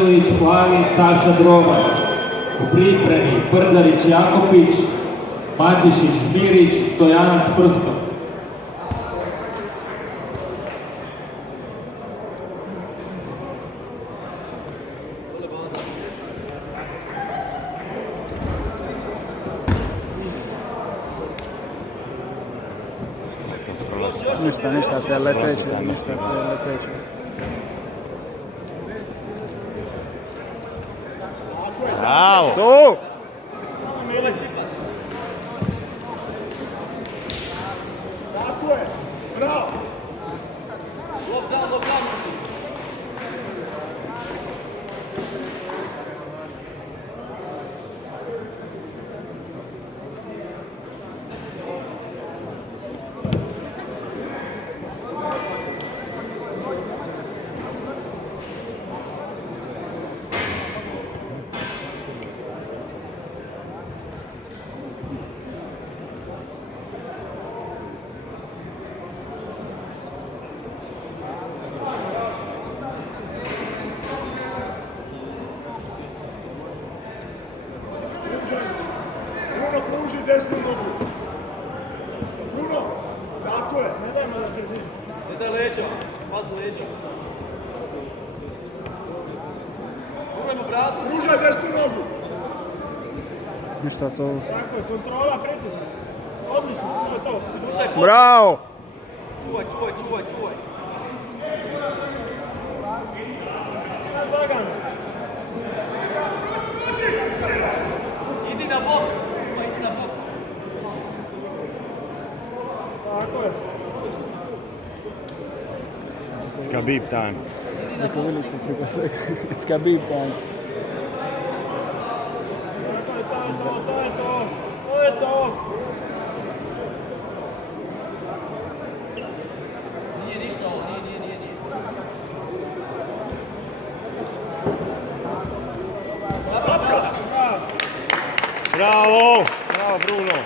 Ilić, Plavi, Saša Drobac. U pripremi Brdarić, Jakopić, Matišić, Žmirić, Stojanac, Prsto. Ništa, te leteće. Bravo! Tu! Tako je! Bravo! Bruno, pruži desnu nogu. Bruno, tako je. Ne daj leđa, pazi leđa. Pružajmo bradu. Pružaj desnu nogu. Ništa to. Tako je, kontrola, pritisak. Odlično, to je to. Bravo! Čuvaj. Zagano. Idi na bok. Idi na bok. Tako je. It's Khabib time. Preko ulice, preko svega. It's Khabib time. To je to. Nije ništa ovo, nije. Bravo! Bravo, Bruno!